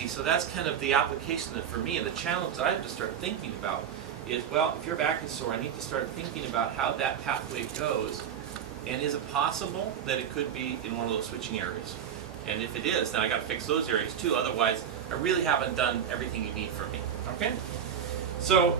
see, so that's kind of the application that for me, and the challenge that I have to start thinking about is, well, if your back is sore, I need to start thinking about how that pathway goes, and is it possible that it could be in one of those switching areas? And if it is, then I got to fix those areas too. Otherwise, I really haven't done everything you need from me. Okay? So,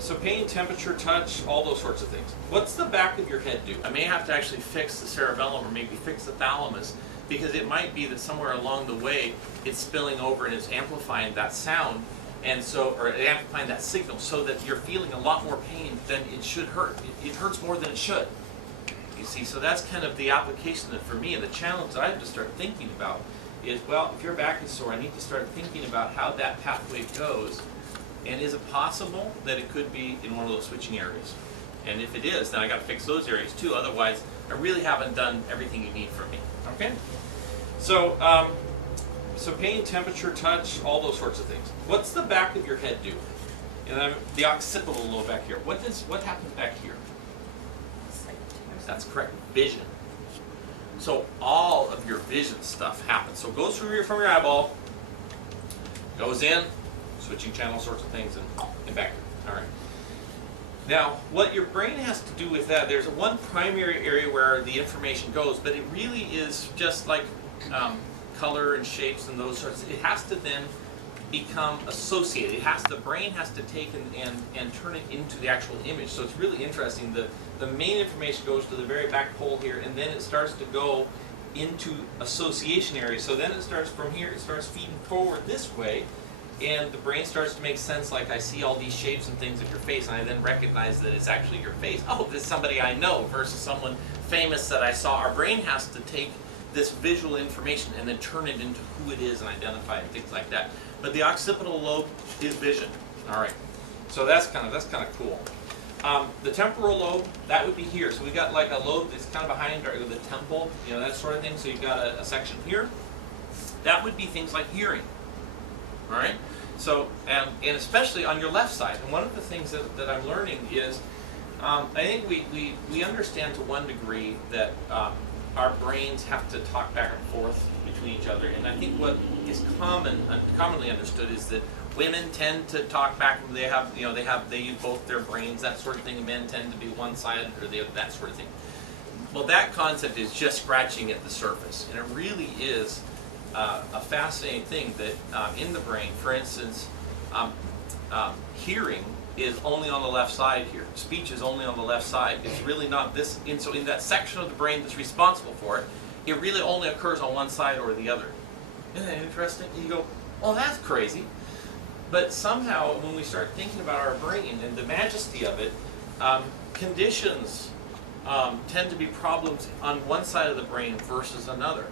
so pain, temperature, touch, all those sorts of things. What's the back of your head do? I may have to actually fix the cerebellum or maybe fix the thalamus, because it might be that somewhere along the way it's spilling over and it's amplifying that sound, and so, or amplifying that signal, so that you're feeling a lot more pain than it should hurt. It hurts more than it should. You see, so that's kind of the application that for me, and the challenge that I have to start thinking about is, well, if your back is sore, I need to start thinking about how that pathway goes, and is it possible that it could be in one of those switching areas? And if it is, then I got to fix those areas too. Otherwise, I really haven't done everything you need from me. Okay? So, so pain, temperature, touch, all those sorts of things. What's the back of your head do? And then the occipital lobe back here. What happens back here? That's correct. Vision. So all of your vision stuff happens. So it goes from your eyeball, goes in, switching channel sorts of things, and back here. All right. Now, what your brain has to do with that, there's one primary area where the information goes, but it really is just like color and shapes and those sorts. It has to then become associated. The brain has to take and turn it into the actual image. So it's really interesting. The main information goes to the very back pole here, and then it starts to go into association area. So then it starts from here, it starts feeding forward this way, and the brain starts to make sense, like I see all these shapes and things of your face, and I then recognize that it's actually your face. Oh, this is somebody I know versus someone famous that I saw. Our brain has to take this visual information and then turn it into who it is and identify it and things like that. But the occipital lobe is vision. All right, so that's kind of cool. The temporal lobe, that would be here. So we got like a lobe that's kind of behind the temple, you know, that sort of thing. So you've got a section here. That would be things like hearing. All right. So and especially on your left side. And one of the things that I'm learning is, I think we understand to one degree that our brains have to talk back and forth between each other. And I think what is commonly understood is that women tend to talk back. They use both their brains, that sort of thing. And men tend to be one-sided or the other, that sort of thing. Well, that concept is just scratching at the surface, and it really is a fascinating thing that in the brain, for instance, hearing is only on the left side here. Speech is only on the left side. It's really not this. And so in that section of the brain that's responsible for it, it really only occurs on one side or the other. Isn't that interesting? You go, well, that's crazy. But somehow, when we start thinking about our brain and the majesty of it, conditions tend to be problems on one side of the brain versus another.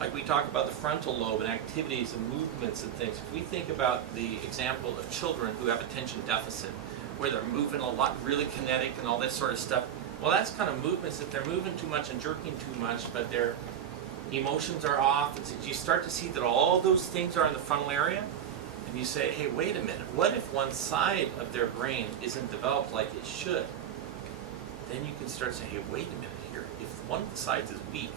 Like we talk about the frontal lobe and activities and movements and things. If we think about the example of children who have attention deficit, where they're moving a lot, really kinetic and all this sort of stuff, well, that's kind of movements that they're moving too much and jerking too much, but their emotions are off. You start to see that all those things are in the frontal area, and you say, hey, wait a minute, what if one side of their brain isn't developed like it should? Then you can start saying, hey, wait a minute here, if one of the sides is weak,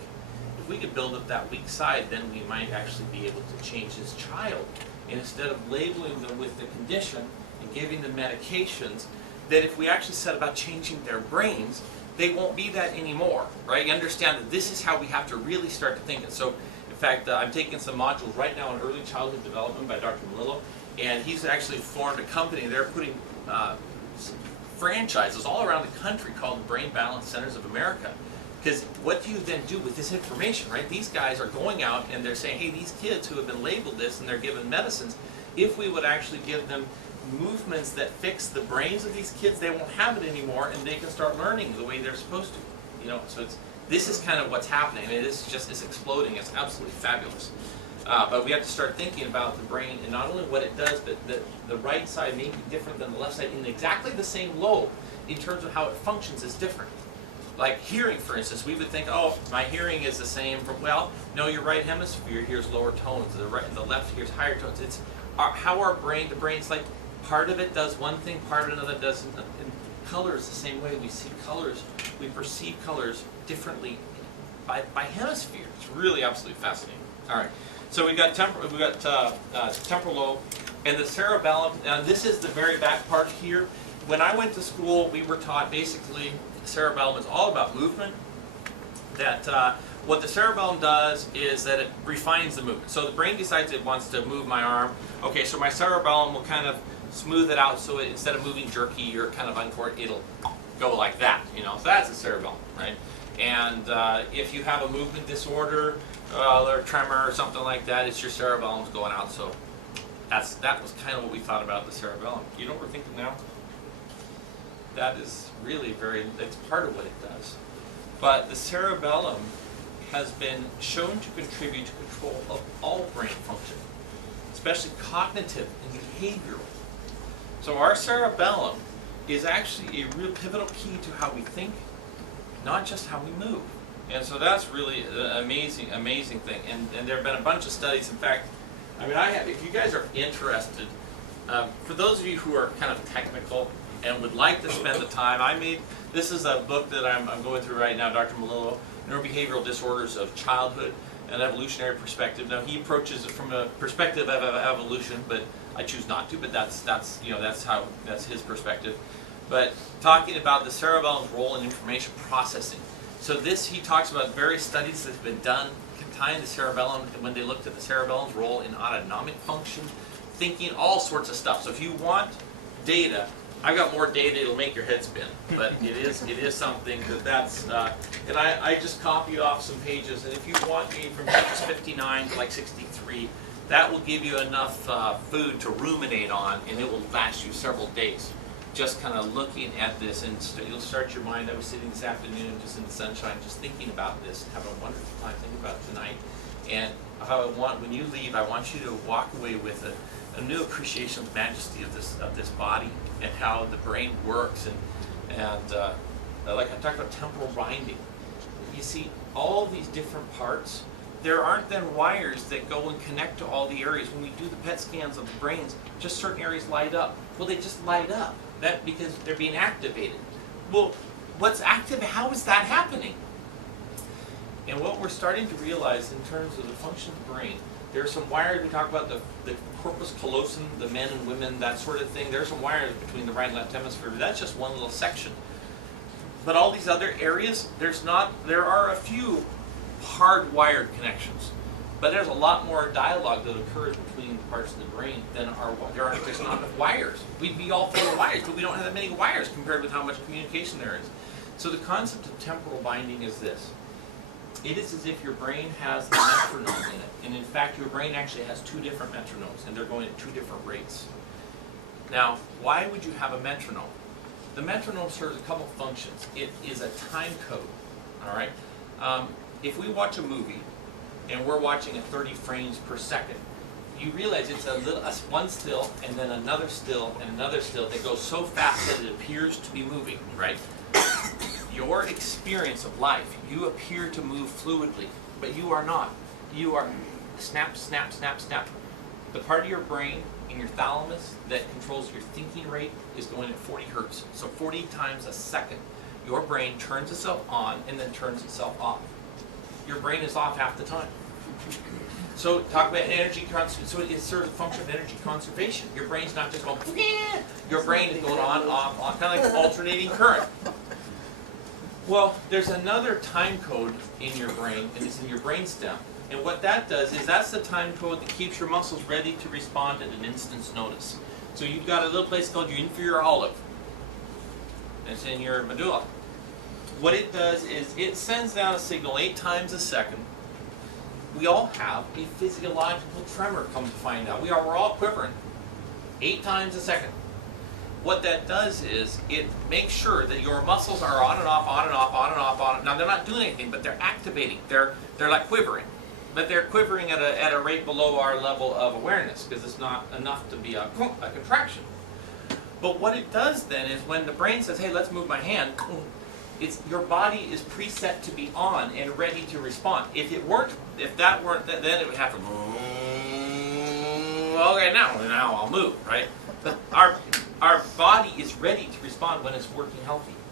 if we could build up that weak side, then we might actually be able to change this child. And instead of labeling them with the condition and giving them medications, that if we actually set about changing their brains, they won't be that anymore, right? You understand that this is how we have to really start to think. And so, in fact, I'm taking some modules right now on early childhood development by Dr. Melillo, and he's actually formed a company. They're putting franchises all around the country called the Brain Balance Centers of America. Because what do you then do with this information, right? These guys are going out and they're saying, hey, these kids who have been labeled this and they're given medicines, if we would actually give them movements that fix the brains of these kids, they won't have it anymore, and they can start learning the way they're supposed to. You know, so this is kind of what's happening. I mean, it's exploding. It's absolutely fabulous. But we have to start thinking about the brain and not only what it does, but the right side may be different than the left side in exactly the same lobe in terms of how it functions is different. Like hearing, for instance, we would think, oh, my hearing is the same from, well, no, your right hemisphere hears lower tones, the left hears higher tones. It's how our brain, the brain's like, part of it does one thing, part of another doesn't. And color is the same way. We see colors, we perceive colors differently by hemisphere. It's really absolutely fascinating. All right. So we got temporal lobe, and the cerebellum. Now this is the very back part here. When I went to school, we were taught basically cerebellum is all about movement. That what the cerebellum does is that it refines the movement. So the brain decides it wants to move my arm. Okay, so my cerebellum will kind of smooth it out so instead of moving jerky or kind of uncoordinated, it'll go like that. So that's the cerebellum, right? And if you have a movement disorder or tremor or something like that, it's your cerebellum's going out. So that was kind of what we thought about the cerebellum. You know what we're thinking now? That is really it's part of what it does. But the cerebellum has been shown to contribute to control of all brain function, especially cognitive and behavioral. So our cerebellum is actually a real pivotal key to how we think, not just how we move. And so that's really an amazing thing. And there have been a bunch of studies. In fact, if you guys are interested, for those of you who are kind of technical and would like to spend the time, this is a book that I'm going through right now, Dr. Melillo, Neurobehavioral Disorders of Childhood, an Evolutionary Perspective. Now he approaches it from a perspective of evolution, but I choose not to, but that's his perspective. But talking about the cerebellum's role in information processing. So he talks about various studies that have been done tying the cerebellum, and when they looked at the cerebellum's role in autonomic function, thinking, all sorts of stuff. So if you want data, I've got more data, it'll make your head spin, but it is something that's, and I just copy off some pages, and if you want me from pages 59 to like 63, that will give you enough food to ruminate on, and it will last you several days. Just kind of looking at this, and you'll start your mind. I was sitting this afternoon just in the sunshine, just thinking about this, having a wonderful time thinking about it tonight, and how when you leave, I want you to walk away with a new appreciation of the majesty of this body and how the brain works, and like I talked about temporal binding. You see all these different parts. There aren't then wires that go and connect to all the areas. When we do the PET scans of the brains, just certain areas light up. Well, they just light up. That because they're being activated. Well, what's active? How is that happening? And what we're starting to realize in terms of the function of the brain, there are some wires. We talk about the corpus callosum, the men and women, that sort of thing. There are some wires between the right and left hemisphere. But that's just one little section. But all these other areas, there are a few hardwired connections. But there's a lot more dialogue that occurs between parts of the brain than there's not enough wires. We'd be all full of wires, but we don't have that many wires compared with how much communication there is. So the concept of temporal binding is this. It is as if your brain has the metronome in it. And in fact, your brain actually has two different metronomes, and they're going at two different rates. Now, why would you have a metronome? The metronome serves a couple functions. It is a time code, all right? If we watch a movie, and we're watching at 30 frames per second, you realize it's one still, and then another still, and another still that goes so fast that it appears to be moving, right? Your experience of life, you appear to move fluidly, but you are not. You are snap, snap, snap, snap. The part of your brain in your thalamus that controls your thinking rate is going at 40 hertz, so 40 times a second. Your brain turns itself on and then turns itself off. Your brain is off half the time. So talk about energy conservation. So it serves a function of energy conservation. Your brain's not just going, yeah. Your brain is going on, off, on, kind of like alternating current. Well, there's another time code in your brain, and it's in your brainstem. And what that does is that's the time code that keeps your muscles ready to respond at an instant's notice. So you've got a little place called your inferior olive. It's in your medulla. What it does is it sends down a signal 8 times a second. We all have a physiological tremor, come to find out. We're all quivering 8 times a second. What that does is it makes sure that your muscles are on and off, on and off, on and off, on. Now they're not doing anything, but they're activating. They're like quivering, but they're quivering at a rate below our level of awareness because it's not enough to be a contraction. But what it does then is when the brain says, "Hey, let's move my hand," your body is preset to be on and ready to respond. If that weren't, then it would have to. Okay, now I'll move, right? But our body is ready to respond when it's working healthy.